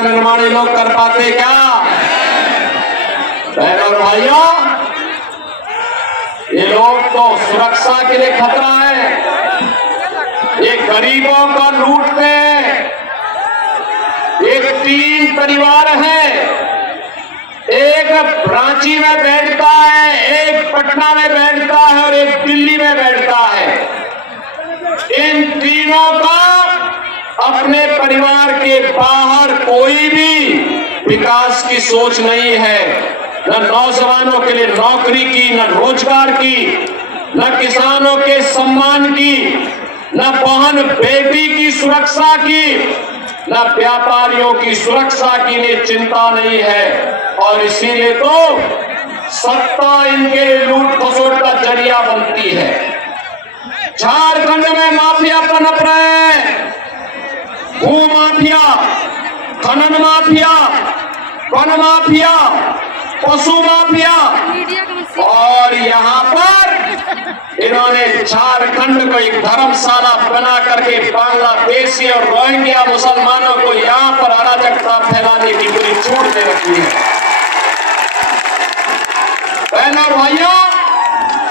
का निर्माण ये लोग कर पाते क्या? बहनों और भाइयों, ये लोग तो सुरक्षा के लिए खतरा है, ये गरीबों को लूटते हैं। एक 3 परिवार है, एक रांची में बैठता है, एक पटना में बैठता है और एक दिल्ली में बैठता है। इन तीनों का अपने परिवार के बाहर कोई भी विकास की सोच नहीं है। न नौजवानों के लिए नौकरी की, न रोजगार की, न किसानों के सम्मान की, न बहन बेटी की सुरक्षा की, न व्यापारियों की सुरक्षा की लिए चिंता नहीं है। और इसीलिए तो सत्ता इनके लूट खसोट का जरिया बनती है। झारखंड में माफिया पनप रहे हैं, भू माफिया, खनन माफिया, वन माफिया, पशु माफिया। और यहाँ पर इन्होंने झारखंड को एक धर्मशाला बना करके बांग्लादेशी और रोहिंग्या मुसलमानों को यहाँ पर अराजकता फैलाने की पूरी छूट दे रखी है। बहनों और भाइयों,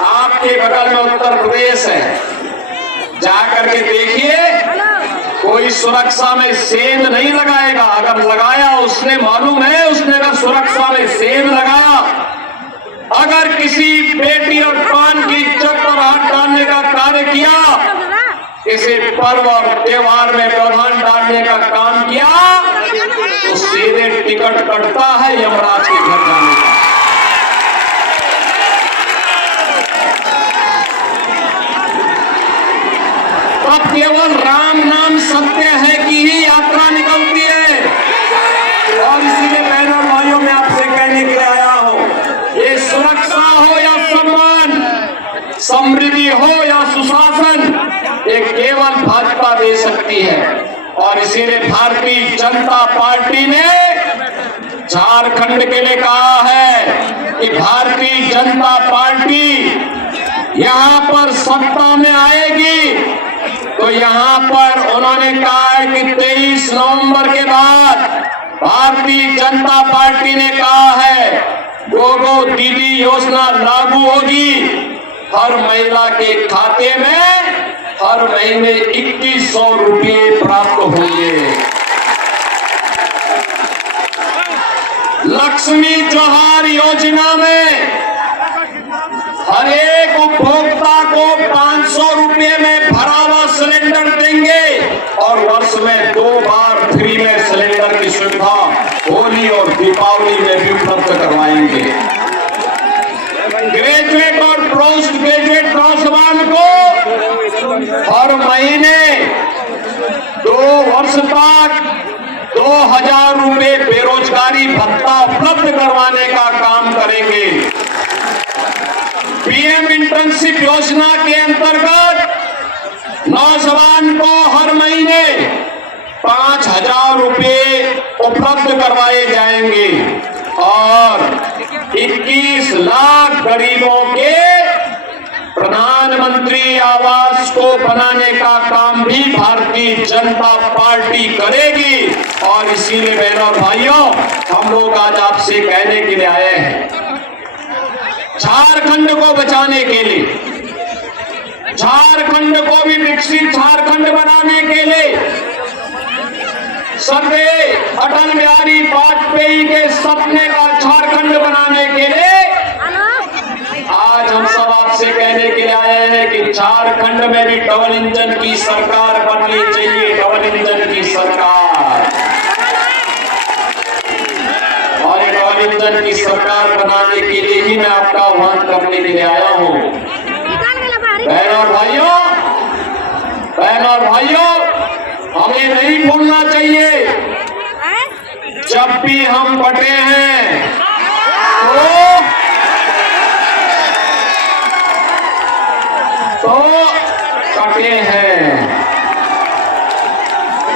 आपके बगल में उत्तर प्रदेश है, जाकर के देखिए, कोई सुरक्षा में सेंध नहीं लगाएगा। अगर लगाया उसने, मालूम है उसने, अगर सुरक्षा में सेंध लगाया, अगर किसी बेटी और पान की इज्जत पर हाथ डालने का कार्य किया, किसी पर्व और त्योहार में व्यवधान डालने का काम किया, तो सीधे टिकट कटता है यमराज के घर जाने का। अब केवल राम नाम सत्य है की ही यात्रा निकलती है। और इसीलिए बहनों और भाइयों, मैं आपसे कहने के लिए आया हूं, ये सुरक्षा हो या सम्मान, समृद्धि हो या सुशासन, ये केवल भाजपा दे सकती है। और इसीलिए भारतीय जनता पार्टी ने झारखंड के लिए कहा है कि भारतीय जनता पार्टी यहां पर सत्ता में आएगी तो यहां पर उन्होंने कहा है कि 23 नवंबर के बाद भारतीय जनता पार्टी ने कहा है गो दीदी योजना लागू होगी। हर महिला के खाते में हर महीने 2100 रुपये प्राप्त होंगे। लक्ष्मी जोहार योजना में हर एक उपभोक्ता को 500 रुपये में भरा हुआ सिलेंडर देंगे और वर्ष में 2 बार फ्री में सिलेंडर की सुविधा होली और दीपावली में भी उपलब्ध करवाएंगे। ग्रेजुएट और पोस्ट ग्रेजुएट नौजवान को हर महीने 2 वर्ष तक 2000 रुपये बेरोजगारी भत्ता उपलब्ध करवाने का काम करेंगे। पीएम इंटर्नशिप योजना के अंतर्गत नौजवान को हर महीने 5000 रुपये उपलब्ध करवाए जाएंगे और 21 लाख गरीबों के प्रधानमंत्री आवास को बनाने का काम भी भारतीय जनता पार्टी करेगी। और इसीलिए बहनों और भाइयों, हम लोग आज आपसे कहने के लिए आए हैं, झारखंड को बचाने के लिए, झारखंड को भी विकसित झारखंड बनाने के लिए, स्वर्गीय अटल बिहारी वाजपेयी के सपने का झारखंड बनाने के लिए आज हम सब आपसे कहने के लिए आए हैं कि झारखंड में भी डबल इंजन की सरकार बननी चाहिए, डबल इंजन की सरकार। और डबल इंजन की सरकार बनाने के लिए ही मैं आपका आह्वान करने के लिए आया हूं। बहनों और भाइयों, हमें नहीं भूलना चाहिए, जब भी हम बटे हैं तो कटे हैं।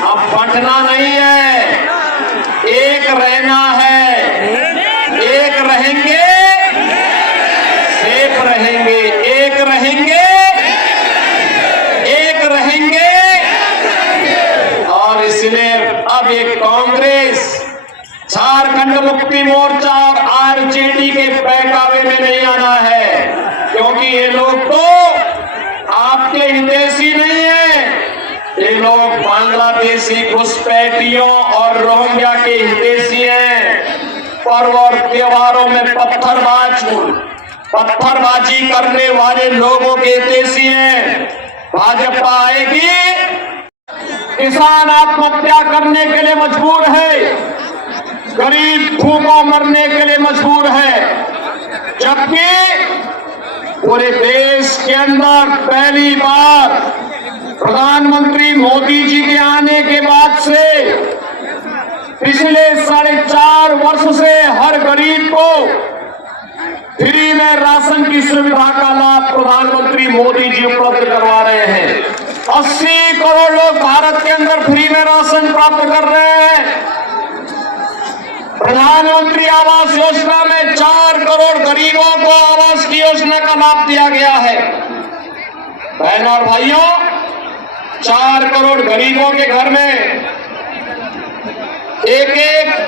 अब बंटना नहीं है, एक रहना है, एक रहेंगे, सेफ रहेंगे, एक रहेंगे, एक रहेंगे। और इसलिए अब ये कांग्रेस झारखंड मुक्ति मोर्चा और आरजेडी के बहकावे में नहीं आना है, क्योंकि ये लोग तो आपके हितैषी नहीं है। ये लोग बांग्लादेशी घुसपैठियों और रोहिंग्या के हितैषी हैं। पर्व और त्योहारों में पत्थरबाजी करने वाले लोगों के हितैषी हैं। भाजपा आएगी, किसान आत्महत्या करने के लिए मजबूर है, गरीब भूखों मरने के लिए मजबूर है, जबकि पूरे देश के अंदर पहली बार प्रधानमंत्री मोदी जी के आने के बाद से पिछले 4.5 वर्ष से हर गरीब को फ्री में राशन की सुविधा का लाभ प्रधानमंत्री मोदी जी उपलब्ध करवा रहे हैं। 80 करोड़ लोग भारत के अंदर फ्री में राशन प्राप्त कर रहे हैं। प्रधानमंत्री आवास योजना में 4 करोड़ गरीबों को आवास की योजना का लाभ दिया गया है। बहनों और भाइयों, 4 करोड़ गरीबों के घर में एक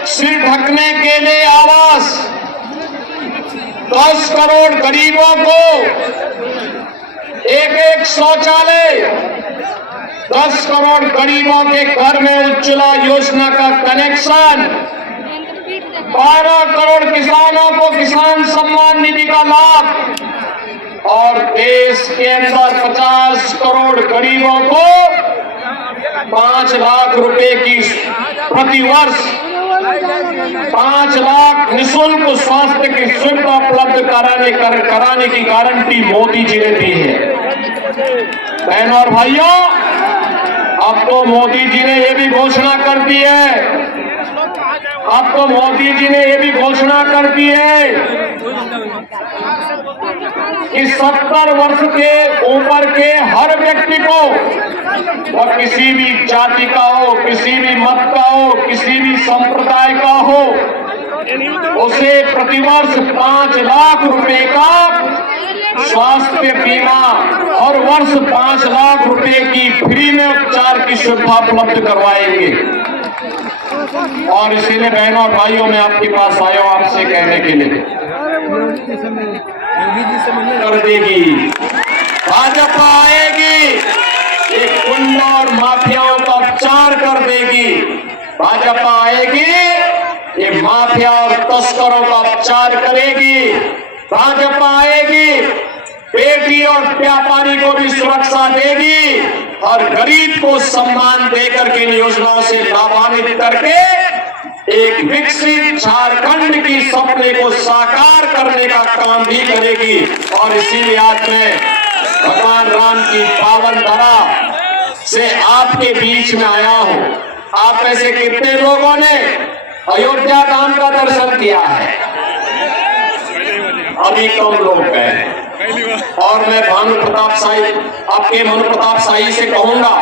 सिर ढकने के लिए आवास, 10 करोड़ गरीबों को एक शौचालय, 10 करोड़ गरीबों के घर में उज्ज्वला योजना का कनेक्शन, 12 करोड़ किसानों को किसान सम्मान निधि का लाभ और देश के अंदर 50 करोड़ गरीबों को 5 लाख रुपए की प्रतिवर्ष 5 लाख निःशुल्क स्वास्थ्य की सुविधा उपलब्ध कराने की गारंटी मोदी जी ने दी है। बहनों और भाइयों, अब तो मोदी जी ने ये भी घोषणा कर दी है, कि 70 वर्ष के ऊपर के हर व्यक्ति को, वह किसी भी जाति का हो, किसी भी मत का हो, किसी भी संप्रदाय का हो, उसे प्रतिवर्ष 5 लाख रुपए का स्वास्थ्य बीमा और वर्ष 5 लाख रुपए की फ्री में उपचार की सुविधा उपलब्ध करवाएंगे। और इसीलिए बहनों और भाइयों, मैं आपके पास आया हूं आपसे कहने के लिए, कर देगी भाजपा, आएगी, एक गुंडा और माफियाओं का उपचार कर देगी। भाजपा आएगी, ये माफिया और तस्करों का उपचार करेगी। भाजपा आएगी, बेटी और व्यापारी को भी सुरक्षा देगी और गरीब को सम्मान देकर के इन योजनाओं से लाभान्वित करके एक विकसित झारखंड की सपने को साकार करने का काम भी करेगी। और इसीलिए आज मैं भगवान राम की पावन धरा से आपके बीच में आया हूं। आप में से कितने लोगों ने अयोध्या धाम का दर्शन किया है? अभी कम लोग गए। और मैं भानु प्रताप शाही से कहूंगा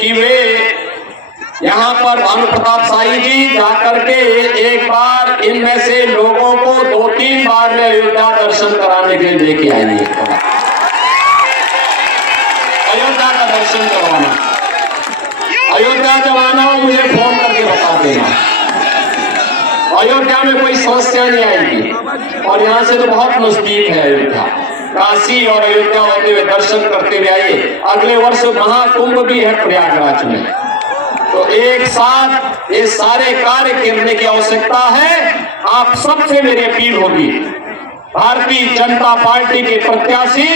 कि वे यहाँ पर भानु प्रताप शाही जी जाकर के एक बार इनमें से लोगों को 2-3 बार में अयोध्या दर्शन कराने के लिए लेके आएंगे। अयोध्या का दर्शन करवाना, अयोध्या जब आना हो मुझे फोन करके बता देना। अयोध्या में कोई समस्या नहीं आएगी और यहाँ से तो बहुत नजदीक है अयोध्या। काशी और अयोध्या होते हुए दर्शन करते हुए आइए। अगले वर्ष महाकुंभ भी है प्रयागराज में, तो एक साथ ये सारे कार्य करने की आवश्यकता है। आप सबसे मेरी अपील होगी, भारतीय जनता पार्टी के प्रत्याशी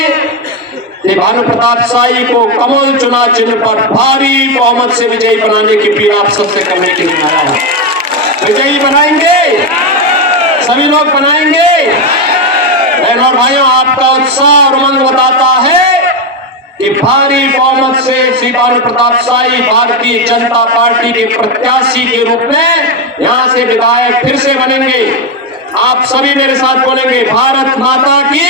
भानु प्रताप शाही को कमल चुनाव चिन्ह पर भारी बहुमत से विजयी बनाने की अपील आप सबसे करने के लिए आया हूं। विजयी बनाएंगे, सभी लोग बनाएंगे। बहनों और भाइयों, आपका उत्साह और उमंग बताता है कि भारी बहुमत से श्री भानु प्रताप शाही भारतीय जनता पार्टी के प्रत्याशी के रूप में यहां से विधायक फिर से बनेंगे। आप सभी मेरे साथ बोलेंगे, भारत माता की,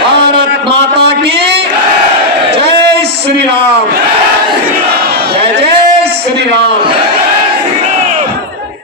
भारत माता की जय श्री राम, जय जय श्री राम।